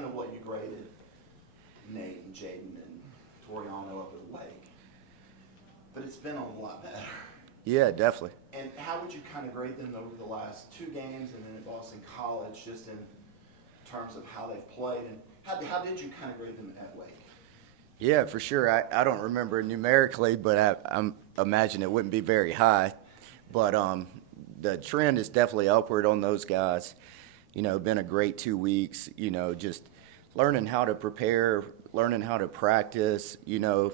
don't know what you graded Nate and Jeadyn and Toriano up at Lake, but it's been a lot better. Yeah, definitely. And how would you kind of grade them over the last 2 games and then at Boston College, just in terms of how they've played, and how did you kind of grade them at Wake? Yeah, for sure. I don't remember numerically, but I imagine it wouldn't be very high. But the trend is definitely upward on those guys. You know, been a great 2 weeks, you know, just learning how to prepare, learning how to practice, you know.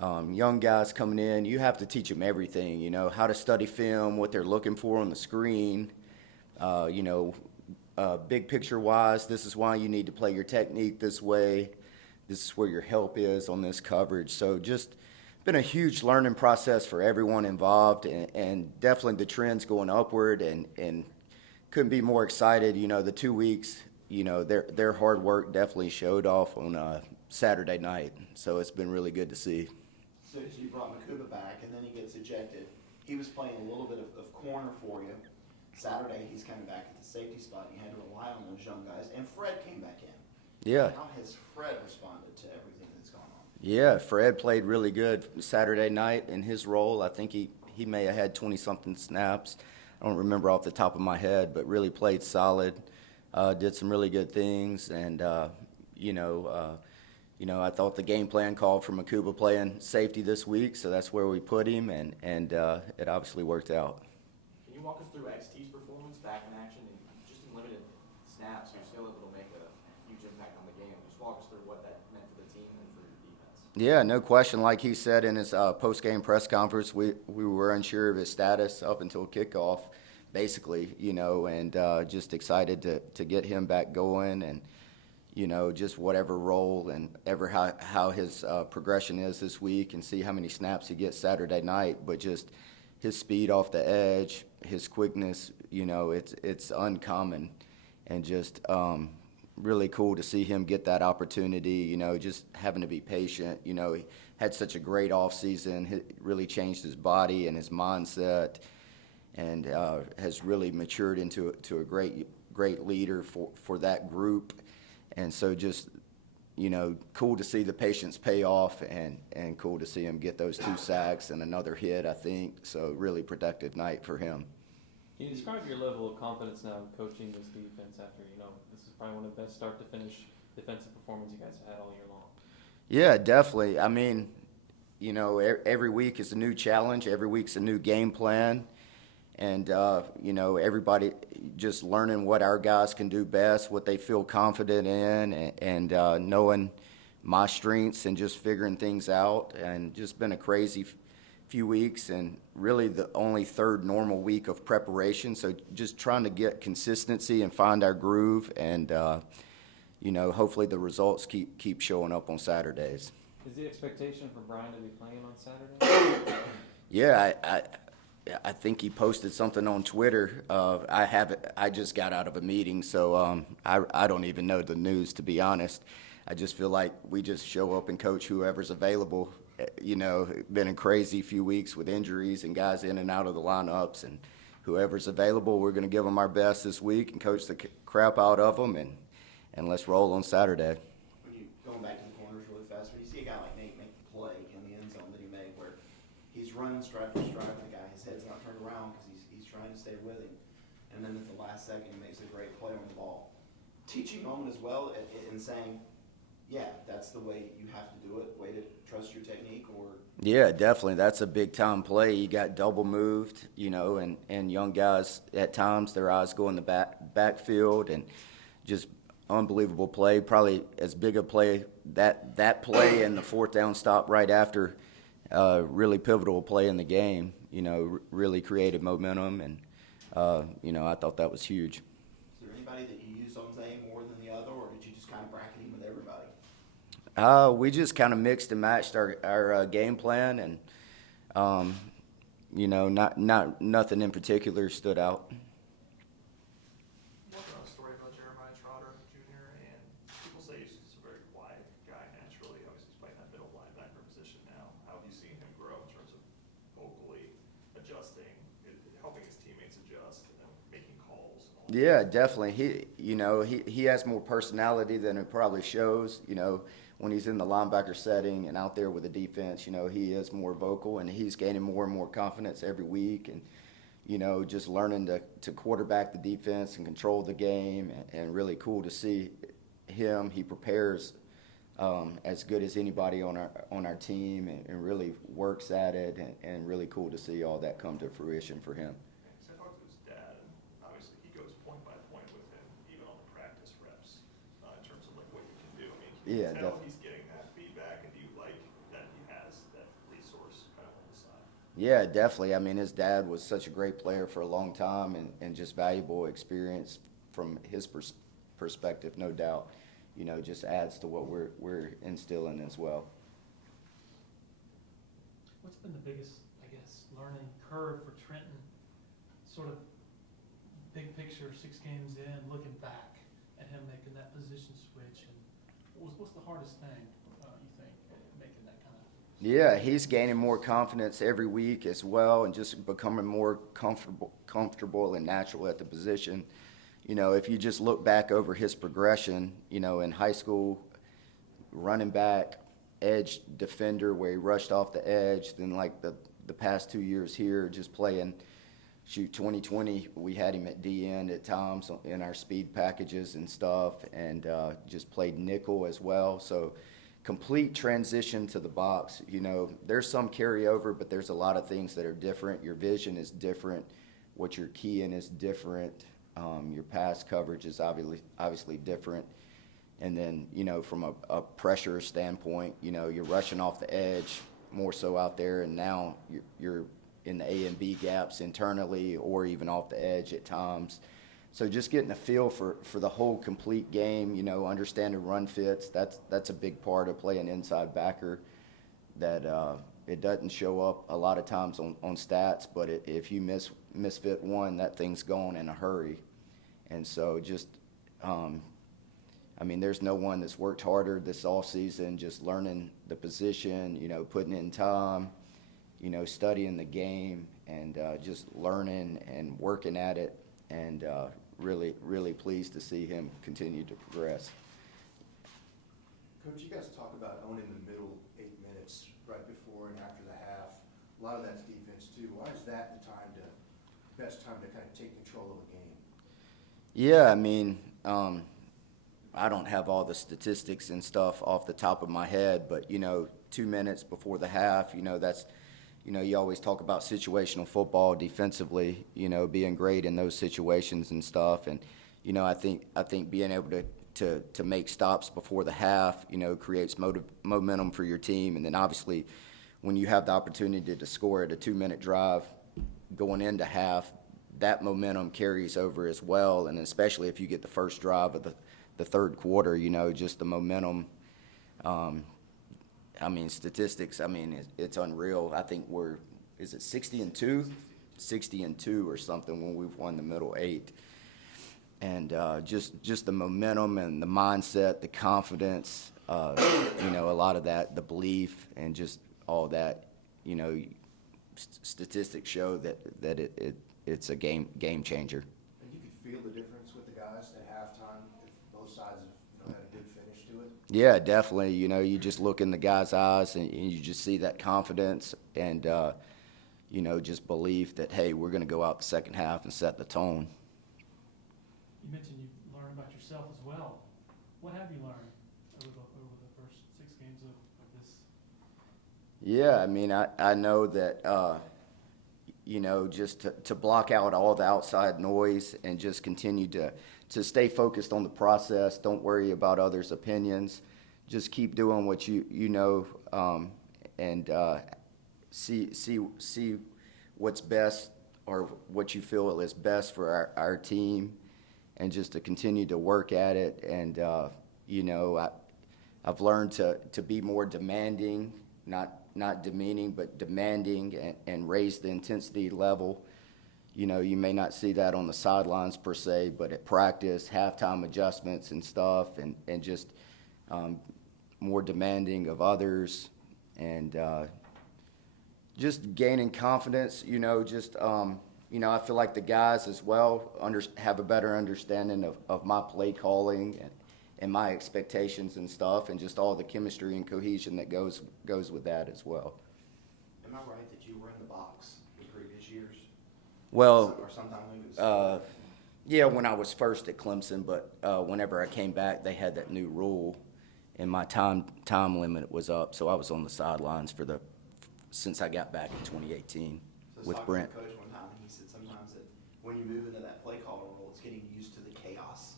Young guys coming in, you have to teach them everything, you know, how to study film, what they're looking for on the screen, you know, big picture wise, this is why you need to play your technique this way. This is where your help is on this coverage. So just been a huge learning process for everyone involved, and definitely the trend's going upward, and couldn't be more excited. You know, the 2 weeks, you know, their hard work definitely showed off on Saturday night. So it's been really good to see. So you brought Mukuba back, and then he gets ejected. He was playing a little bit of corner for you. Saturday, he's coming back at the safety spot. You had to rely on those young guys, and Fred came back in. Yeah. How has Fred responded to everything that's gone on? Yeah, Fred played really good Saturday night in his role. I think he may have had 20-something snaps. I don't remember off the top of my head, but really played solid, did some really good things. And, you know, I thought the game plan called for Mukuba playing safety this week, so that's where we put him, and it obviously worked out. Can you walk us through XT's performance back in action, and just in limited snaps, you're still able to make a huge impact on the game? Just walk us through what that meant for the team and for your defense. Yeah, no question. Like he said in his post-game press conference, we were unsure of his status up until kickoff, basically, you know, and just excited to get him back going, and, you know, just whatever role and how his progression is this week, and see how many snaps he gets Saturday night. But just his speed off the edge, his quickness, you know, it's uncommon, and just really cool to see him get that opportunity, you know, just having to be patient. You know, he had such a great offseason, he really changed his body and his mindset, and has really matured into a great leader for that group. And so just, you know, cool to see the patience pay off, and cool to see him get those 2 sacks and another hit, I think. So really productive night for him. Can you describe your level of confidence now coaching this defense after, you know, this is probably one of the best start to finish defensive performance you guys have had all year long? Yeah, definitely. I mean, you know, every week is a new challenge. Every week's a new game plan. And, you know, everybody just learning what our guys can do best, what they feel confident in, and knowing my strengths and just figuring things out. And just been a crazy few weeks, and really the only third normal week of preparation. So just trying to get consistency and find our groove, and, you know, hopefully the results keep showing up on Saturdays. Is the expectation for Brian to be playing on Saturday? Yeah, I think he posted something on Twitter. I just got out of a meeting, so I don't even know the news, to be honest. I just feel like we just show up and coach whoever's available. You know, been a crazy few weeks with injuries and guys in and out of the lineups, and whoever's available, we're going to give them our best this week and coach the crap out of them, and let's roll on Saturday. When you going back to the corners really fast, when you see a guy like Nate make the play in the end zone that he made, where he's running stride for stride with the guy, his head's not turned around because he's trying to stay with him, and then at the last second he makes a great play on the ball. Teaching moment as well, and saying, yeah, that's the way you have to do it, way to trust your technique, or? Yeah, definitely. That's a big-time play. You got double moved, you know, and young guys, at times, their eyes go in the backfield, and just unbelievable play. Probably as big a play, that play and the 4th down stop right after, really pivotal play in the game, you know, really created momentum, and, you know, I thought that was huge. Is there anybody that you used on Zay more than the other, or did you just kind of bracket him with everybody? We just kind of mixed and matched our game plan, and you know, nothing in particular stood out. What's a story about Jeremiah Trotter Jr. and people say he's just a very quiet guy naturally. Obviously, he's playing that middle linebacker position now. How have you seen him grow in terms of vocally adjusting, helping his teammates adjust, and then making calls? Yeah, definitely. He has more personality than it probably shows. When he's in the linebacker setting and out there with the defense, he is more vocal and he's gaining more and more confidence every week. And just learning to quarterback the defense and control the game, and really cool to see him. He prepares as good as anybody on our team, and really works at it, and really cool to see all that come to fruition for him. I talked to his dad, and obviously he goes point by point with him, even on the practice reps, in terms of like what you can do. I mean, can you tell he's getting that feedback, and do you like that he has that resource kind of on the side? Yeah, definitely. I mean, his dad was such a great player for a long time, and just valuable experience from his perspective, no doubt. Just adds to what we're instilling as well. What's been the biggest, learning curve for Trenton? Sort of big picture, 6 games in, looking back at him making that position switch, and what's the hardest thing you think making that kind of? Yeah, he's gaining more confidence every week as well, and just becoming more comfortable and natural at the position. If you just look back over his progression, in high school, running back, edge defender where he rushed off the edge, then like the past 2 years here, just playing, 2020, we had him at D-end at times in our speed packages and stuff, and just played nickel as well. So complete transition to the box. There's some carryover, but there's a lot of things that are different. Your vision is different. What you're keying is different. Your pass coverage is obviously different. And then, from a pressure standpoint, you're rushing off the edge more so out there, and now you're in the A and B gaps internally or even off the edge at times. So just getting a feel for the whole complete game, understanding run fits, that's a big part of playing inside backer that it doesn't show up a lot of times on stats, but if you misfit one, that thing's gone in a hurry. And so just, there's no one that's worked harder this offseason, just learning the position, putting in time, studying the game, and just learning and working at it, and really, really pleased to see him continue to progress. Coach, you guys talk about owning the middle 8 minutes right before and after the half. A lot of that's defense too. Why is that the best time to kind of take control of a game? Yeah, I don't have all the statistics and stuff off the top of my head, but 2 minutes before the half, that's, you always talk about situational football defensively, being great in those situations and stuff, and I think being able to make stops before the half, creates momentum for your team, and then obviously when you have the opportunity to score at a 2-minute drive going into half, that momentum carries over as well, and especially if you get the first drive of the third quarter, just the momentum. Statistics, it's unreal. I think is it 60-2? 60-2 or something when we've won the middle 8. And just the momentum and the mindset, the confidence, a lot of that, the belief, and just all that, statistics show that it's a game changer. And you could feel the difference with the guys at halftime if both sides have had a good finish to it? Yeah, definitely. You just look in the guy's eyes and you just see that confidence and, just belief that, hey, we're going to go out the second half and set the tone. You mentioned you've learned about yourself as well. What have you learned over the first 6 games of this? Yeah, I know that, just to block out all the outside noise and just continue to stay focused on the process. Don't worry about others' opinions. Just keep doing what you know, and see what's best or what you feel is best for our team, and just to continue to work at it. And I've learned to be more demanding, not demeaning, but demanding, and raise the intensity level. You may not see that on the sidelines per se, but at practice, halftime adjustments and stuff, and just more demanding of others, and just gaining confidence, just I feel like the guys as well have a better understanding of my play calling and my expectations and stuff, and just all the chemistry and cohesion that goes with that as well. Am I right that you were in the box the previous years? Well, Or sometime maybe it was. yeah, when I was first at Clemson, but whenever I came back, they had that new rule, and my time limit was up, so I was on the sidelines since I got back in 2018 So with I was Brent. talking to Coach one time, and he said sometimes that when you move into that play caller role, it's getting used to the chaos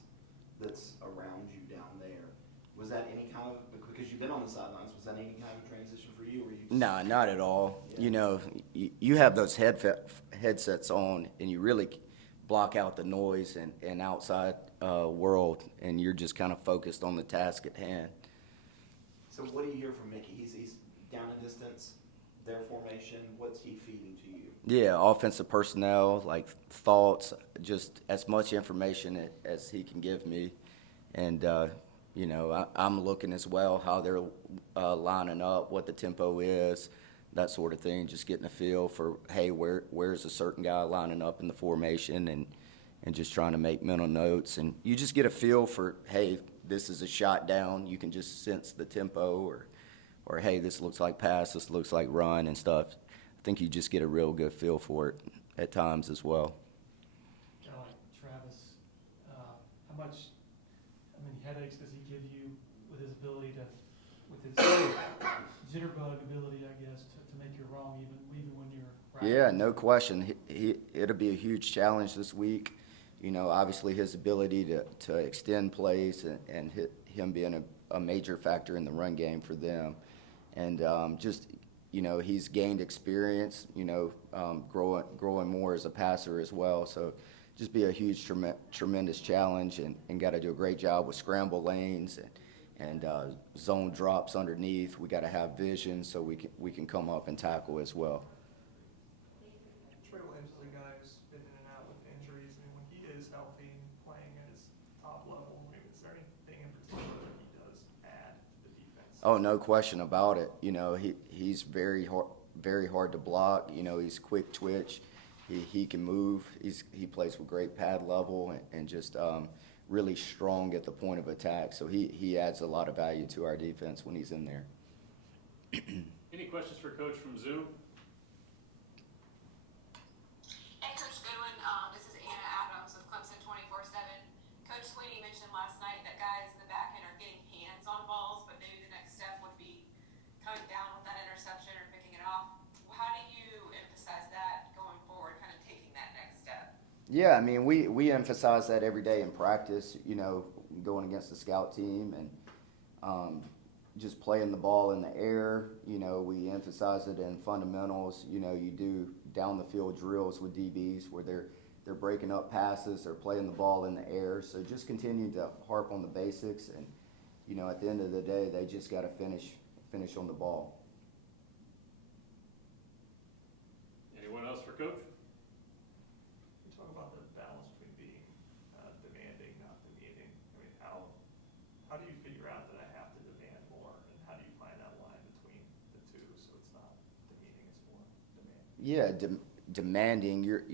that's around you down there. Was that any kind of, because you've been on the sidelines, was that any kind of transition for you, or you? Nah, not at all. Yeah. You have those headsets on, and you really block out the noise and outside world, and you're just kind of focused on the task at hand. So what do you hear from Mickey? He's down a distance, their formation, what's he feeding to you? Yeah, offensive personnel, like thoughts, just as much information as he can give me. And, I'm looking as well how they're lining up, what the tempo is, that sort of thing, just getting a feel for, hey, where's a certain guy lining up in the formation, and just trying to make mental notes. And you just get a feel for, hey, this is a shot down. You can just sense the tempo, or hey, this looks like pass, this looks like run and stuff. I think you just get a real good feel for it at times as well. Kind of like Travis, how much, headaches does he give you with his ability with his jitterbug ability, I guess, to make you wrong even when you're right? Yeah, no question. It'll be a huge challenge this week. Obviously his ability to extend plays and him being a major factor in the run game for them. And he's gained experience, growing more as a passer as well. So just be a huge, tremendous challenge, and got to do a great job with scramble lanes and zone drops underneath. We got to have vision so we can come up and tackle as well. Tre Williams is a guy who's been in and out with injuries. When he is healthy and playing at his top level, is there anything in particular that he does add to the defense? Oh, no question about it. He's very hard to block. He's quick twitch. He can move. He plays with great pad level and just really strong at the point of attack. So he adds a lot of value to our defense when he's in there. Any questions for Coach from Zoom? Hey, Coach Goodwin. This is Anna Adams with Clemson 24/7. Coach Sweeney mentioned last night that guys in the back end are getting hands on balls, but maybe the next step would be coming down with that interception or picking it off. How do you emphasize that going forward, kind of taking that next step? Yeah, we emphasize that every day in practice, going against the scout team and just playing the ball in the air. We emphasize it in fundamentals. You do down the field drills with DBs where they're breaking up passes or playing the ball in the air. So just continue to harp on the basics, and at the end of the day, they just got to finish on the ball. Anyone else for Coach? Can you talk about the balance between being demanding, not demeaning? How do you figure out that I have to demand more, and how do you find that line between the two so it's not demeaning, it's more demanding? Yeah, demanding. You're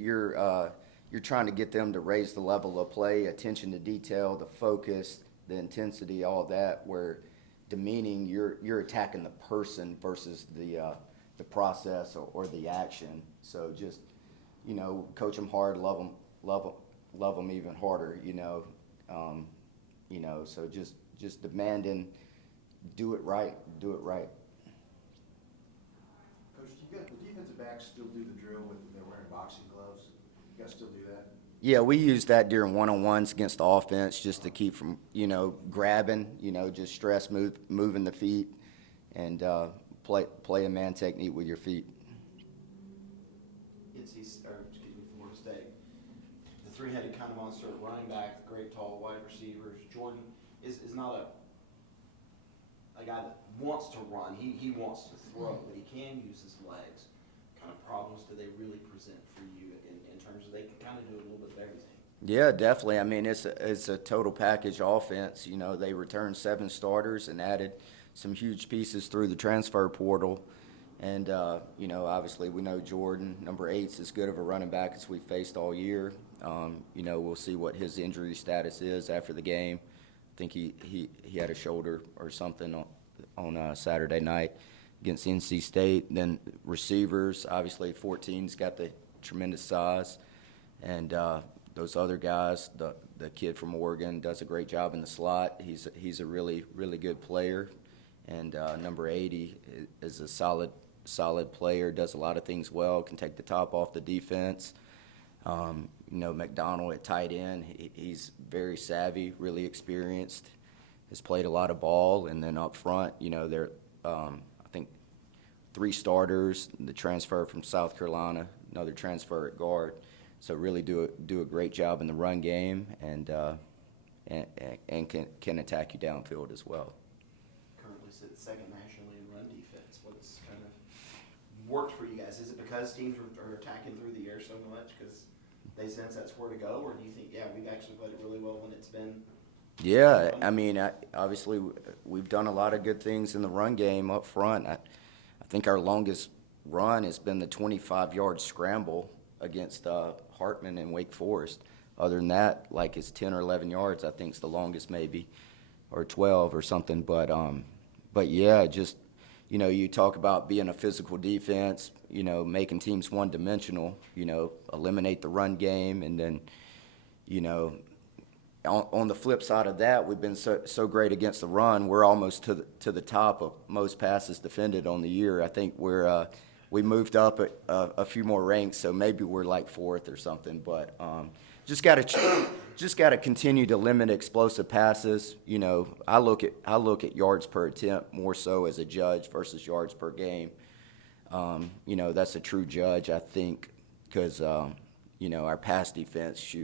trying to get them to raise the level of play, attention to detail, the focus, the intensity, all that. Where demeaning, you're attacking the person versus the process or the action. So just coach them hard, love them even harder. So just demanding, do it right. Coach, do the defensive backs still do the drill with they're wearing boxing gloves? You guys still do that? Yeah, we use that during one-on-ones against the offense just to keep from, grabbing, just stress moving the feet and play a man technique with your feet. Florida State. The three-headed kind of monster, running back, the great tall wide receivers. Jordan is not a guy that wants to run. He wants to throw, but he can use his legs. What kind of problems do they really present for you in terms of they can kind of do a little bit of everything? Yeah, definitely. It's a total package offense. They returned 7 starters and added some huge pieces through the transfer portal. And, you know, obviously we know Jordan, number 8's as good of a running back as we've faced all year. You know, we'll see what his injury status is after the game. I think he had a shoulder or something on Saturday night against NC State. Then receivers, obviously 14's got the tremendous size. And those other guys, the kid from Oregon does a great job in the slot. He's a really, really good player. And number 80 is a solid player, does a lot of things well, can take the top off the defense. You know, McDonald at tight end, he's very savvy, really experienced, has played a lot of ball. And then up front, you know, there I think 3 starters, the transfer from South Carolina, another transfer at guard. So really do a great job in the run game and can attack you downfield as well. Currently sits second nationally in run defense. What's kind of worked for you guys? Is it because teams are attacking through the air so much because they sense that's where to go, or do you think, yeah, we've actually played it really well when it's been? Yeah, I mean, obviously we've done a lot of good things in the run game up front. I think our longest run has been the 25-yard scramble against Hartman and Wake Forest. Other than that, like it's 10 or 11 yards, I think is the longest maybe, or 12 or something. But yeah, just, you know, you talk about being a physical defense, you know, making teams one-dimensional, you know, eliminate the run game, and then, you know, on the flip side of that, we've been so great against the run. We're almost to the top of most passes defended on the year. I think we moved up a few more ranks, so maybe we're like 4th or something. But just got to continue to limit explosive passes. You know, I look at yards per attempt more so as a judge versus yards per game. You know, that's a true judge, I think, because you know, our pass defense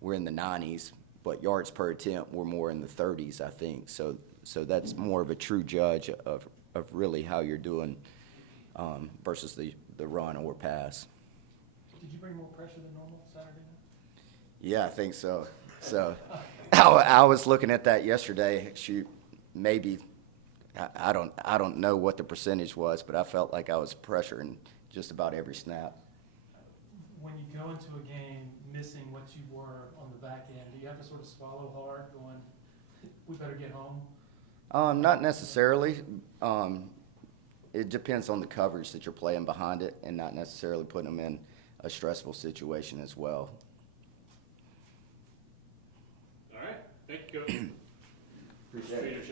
we're in the 90s, but yards per attempt we're more in the 30s, I think. So that's more of a true judge of really how you're doing versus the run or pass. Did you bring more pressure than normal Saturday night? Yeah, I think so. So I was looking at that yesterday. Maybe I don't know what the percentage was, but I felt like I was pressuring just about every snap. When you go into a game missing what you were on the back end, do you have to sort of swallow hard going, we better get home? Not necessarily. It depends on the coverage that you're playing behind it, and not necessarily putting them in a stressful situation as well. All right. Thank you, Coach. Appreciate it.